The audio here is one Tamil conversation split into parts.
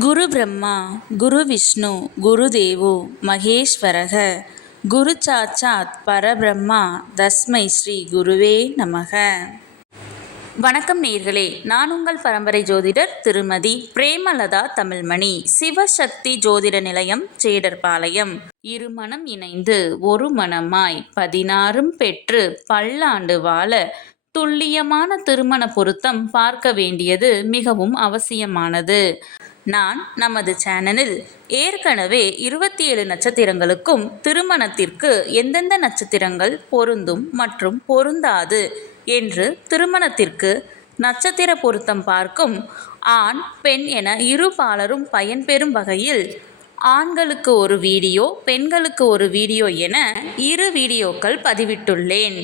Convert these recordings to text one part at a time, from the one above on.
குரு பிரம்மா குரு விஷ்ணு குரு தேவோ மகேஸ்வரக குரு சாட்சாத் பரபிரம்மா தஸ்மை ஸ்ரீ குருவே நமக. வணக்கம் நேயர்களே, நான் உங்கள் பரம்பரை ஜோதிடர் திருமதி பிரேமலதா தமிழ்மணி. சிவசக்தி ஜோதிட நிலையம், ஜேடர்பாளையம். இருமனம் இணைந்து ஒரு மனமாய் 16 பெற்று பல்லாண்டு வாழ துல்லியமான திருமண பொருத்தம் பார்க்க வேண்டியது மிகவும் அவசியமானது. நான் நமது சேனலில் ஏற்கனவே 27 நட்சத்திரங்களுக்கும் திருமணத்திற்கு எந்தெந்த நட்சத்திரங்கள் பொருந்தும் மற்றும் பொருந்தாது என்று திருமணத்திற்கு நட்சத்திர பொருத்தம் பார்க்கும் ஆண் பெண் என இரு பாலரும் பயன்பெறும் வகையில் ஆண்களுக்கு ஒரு வீடியோ, பெண்களுக்கு ஒரு வீடியோ என 2 வீடியோக்கள் பதிவிட்டுள்ளேன்.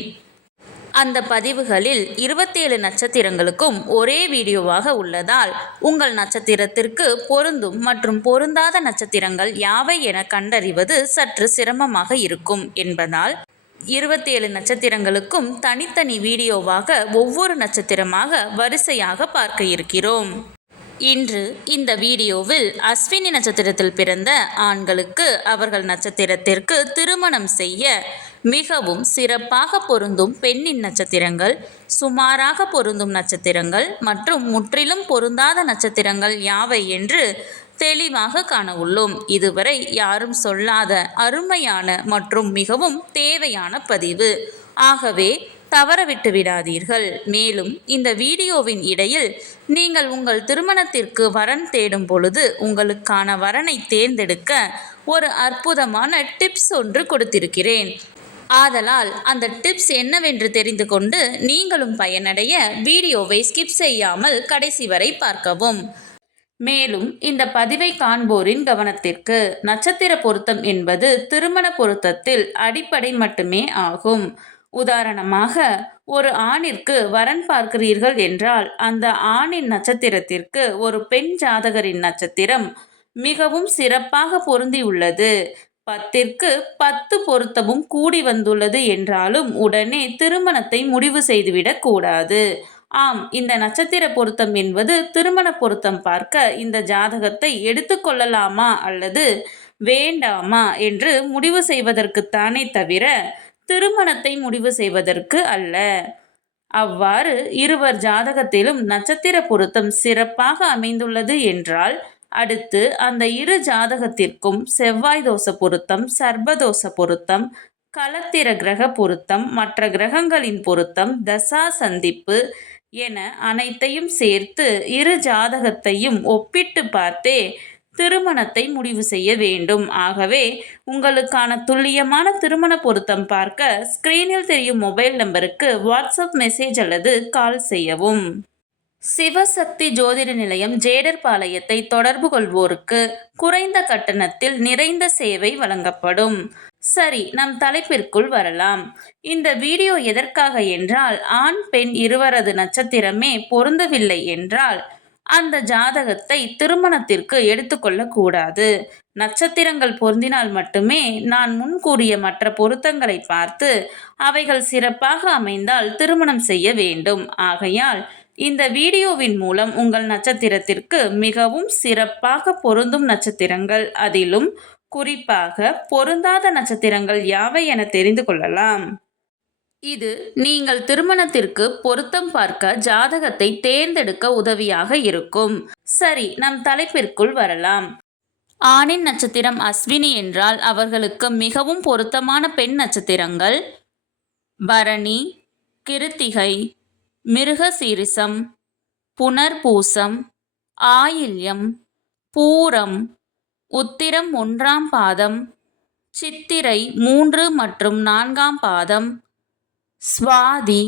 அந்த பதிவுகளில் 27 நட்சத்திரங்களுக்கும் ஒரே வீடியோவாக உள்ளதால் உங்கள் நட்சத்திரத்திற்கு பொருந்தும் மற்றும் பொருந்தாத நட்சத்திரங்கள் யாவை என கண்டறிவது சற்று சிரமமாக இருக்கும் என்பதால் 27 நட்சத்திரங்களுக்கும் தனித்தனி வீடியோவாக ஒவ்வொரு நட்சத்திரமாக வரிசையாக பார்க்க இருக்கிறோம். இன்று இந்த வீடியோவில் அஸ்வினி நட்சத்திரத்தில் பிறந்த ஆண்களுக்கு அவர்கள் நட்சத்திரத்திற்கு திருமணம் செய்ய மிகவும் சிறப்பாக பொருந்தும் பெண்ணின் நட்சத்திரங்கள், சுமாராக பொருந்தும் நட்சத்திரங்கள் மற்றும் முற்றிலும் பொருந்தாத நட்சத்திரங்கள் யாவை என்று தெளிவாக காண உள்ளோம். இதுவரை யாரும் சொல்லாத அருமையான மற்றும் மிகவும் தேவையான பதிவு. ஆகவே தவறவிட்டு விடாதீர்கள். மேலும் இந்த வீடியோவின் இடையில் நீங்கள் உங்கள் திருமணத்திற்கு வரன் தேடும் பொழுது உங்களுக்கான வரனை தேர்ந்தெடுக்க ஒரு அற்புதமான டிப்ஸ் ஒன்று கொடுத்திருக்கிறேன். ஆதலால் அந்த டிப்ஸ் என்னவென்று தெரிந்து கொண்டு நீங்களும் பயனடைய வீடியோவை ஸ்கிப் செய்யாமல் கடைசி வரை பார்க்கவும். மேலும் இந்த பதிவை காண்போரின் கவனத்திற்கு, நட்சத்திர பொருத்தம் என்பது திருமண பொருத்தத்தில் அடிப்படை மட்டுமே ஆகும். உதாரணமாக, ஒரு ஆணிற்கு வரன் பார்க்கிறீர்கள் என்றால் அந்த ஆணின் நட்சத்திரத்திற்கு ஒரு பெண் ஜாதகரின் நட்சத்திரம் மிகவும் சிறப்பாக பொருந்தியுள்ளது, 10ற்கு 10 பொருத்தமும் கூடி வந்துள்ளது என்றாலும் உடனே திருமணத்தை முடிவு செய்துவிடக் கூடாது. ஆம், இந்த நட்சத்திர பொருத்தம் என்பது திருமண பொருத்தம் பார்க்க இந்த ஜாதகத்தை எடுத்துக்கொள்ளலாமா அல்லது வேண்டாமா என்று முடிவு செய்வதற்குத்தானே தவிர திருமணத்தை முடிவு செய்வதற்கு அல்ல. அவ்வாறு இருவர் ஜாதகத்திலும் நட்சத்திர பொருத்தம் சிறப்பாக அமைந்துள்ளது என்றால் அடுத்து அந்த இரு ஜாதகத்திற்கும் செவ்வாய் தோஷ பொருத்தம், சர்ப்பதோஷ பொருத்தம், களத்திர கிரக பொருத்தம், மற்ற கிரகங்களின் பொருத்தம், தசா சந்திப்பு என அனைத்தையும் சேர்த்து இரு ஜாதகத்தையும் ஒப்பிட்டு பார்த்தே திருமணத்தை முடிவு செய்ய வேண்டும். ஆகவே உங்களுக்கான துல்லியமான திருமண பொருத்தம் பார்க்க ஸ்கிரீனில் தெரியும் மொபைல் நம்பருக்கு வாட்ஸ்அப் மெசேஜ் அல்லது கால் செய்யவும். சிவசக்தி ஜோதிட நிலையம், ஜேடர்பாளையத்தை தொடர்பு கொள்வோருக்கு குறைந்த கட்டணத்தில் நிறைந்த சேவை வழங்கப்படும். சரி, நம் தலைப்பிற்குள் வரலாம். இந்த வீடியோ எதற்காக என்றால், ஆண் பெண் இருவரது நட்சத்திரமே பொருந்தவில்லை என்றால் அந்த ஜாதகத்தை திருமணத்திற்கு எடுத்துக்கொள்ளக்கூடாது. நட்சத்திரங்கள் பொருந்தினால் மட்டுமே நான் முன் கூறிய மற்ற பொருத்தங்களை பார்த்து அவைகள் சிறப்பாக அமைந்தால் திருமணம் செய்ய வேண்டும். ஆகையால் இந்த வீடியோவின் மூலம் உங்கள் நட்சத்திரத்திற்கு மிகவும் சிறப்பாக பொருந்தும் நட்சத்திரங்கள், அதிலும் குறிப்பாக பொருந்தாத நட்சத்திரங்கள் யாவை என தெரிந்து கொள்ளலாம். இது நீங்கள் திருமணத்திற்கு பொருத்தம் பார்க்க ஜாதகத்தை தேர்ந்தெடுக்க உதவியாக இருக்கும். சரி, நம் தலைப்பிற்குள் வரலாம். ஆணின் நட்சத்திரம் அஸ்வினி என்றால் அவர்களுக்கு மிகவும் பொருத்தமான பெண் நட்சத்திரங்கள் பரணி, கிருத்திகை, மிருகசீரிசம், புனர்பூசம், ஆயில்யம், பூரம், உத்திரம் 1ஆம் பாதம், சித்திரை 3 மற்றும் 4ஆம் பாதம், சுவாதி,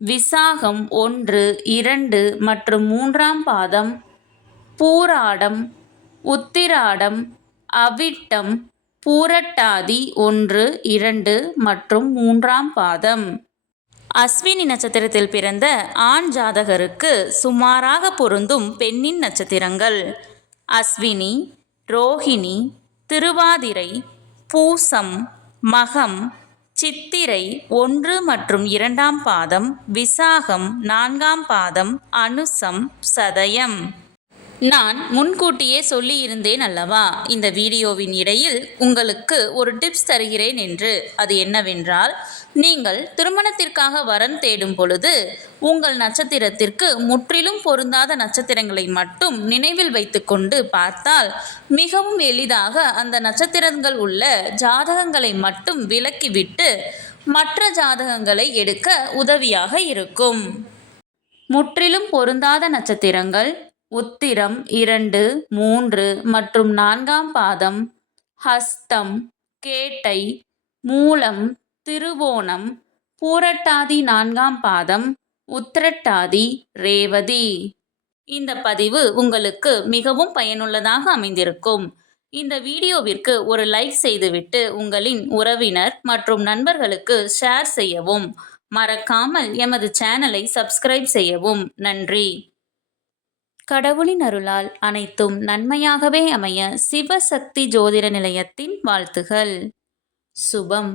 விசாகம் 1, 2 மற்றும் 3ஆம் பாதம், பூராடம், உத்திராடம், அவிட்டம், பூரட்டாதி 1, 2 மற்றும் 3ஆம் பாதம். அஸ்வினி நட்சத்திரத்தில் பிறந்த ஆண் ஜாதகருக்கு சுமாராக பொருந்தும் பெண்ணின் நட்சத்திரங்கள் அஸ்வினி, ரோஹிணி, திருவாதிரை, பூசம், மகம், சித்திரை 1 மற்றும் 2ஆம் பாதம், விசாகம் 4ஆம் பாதம், அனுசம், சதயம். நான் முன்கூட்டியே சொல்லியிருந்தேன் அல்லவா, இந்த வீடியோவின் இடையில் உங்களுக்கு ஒரு டிப்ஸ் தருகிறேன் என்று. அது என்னவென்றால், நீங்கள் திருமணத்திற்காக வரன் தேடும் பொழுது உங்கள் நட்சத்திரத்திற்கு முற்றிலும் பொருந்தாத நட்சத்திரங்களை மட்டும் நினைவில் வைத்துக்கொண்டு பார்த்தால் மிகவும் எளிதாக அந்த நட்சத்திரங்கள் உள்ள ஜாதகங்களை மட்டும் விலக்கிவிட்டு மற்ற ஜாதகங்களை எடுக்க உதவியாக இருக்கும். முற்றிலும் பொருந்தாத நட்சத்திரங்கள் உத்திரம் 2, 3 மற்றும் 4ஆம் பாதம், ஹஸ்தம், கேட்டை, மூலம், திருவோணம், பூரட்டாதி 4ஆம் பாதம், உத்திரட்டாதி, ரேவதி. இந்த பதிவு உங்களுக்கு மிகவும் பயனுள்ளதாக அமைந்திருக்கும். இந்த வீடியோவிற்கு ஒரு லைக் செய்துவிட்டு உங்களின் உறவினர் மற்றும் நண்பர்களுக்கு ஷேர் செய்யவும். மறக்காமல் எமது சேனலை சப்ஸ்கிரைப் செய்யவும். நன்றி. கடவுளின் அருளால் அனைத்தும் நன்மையாகவே அமைய சிவசக்தி ஜோதிட நிலையத்தின் வாழ்த்துகள். சுபம்.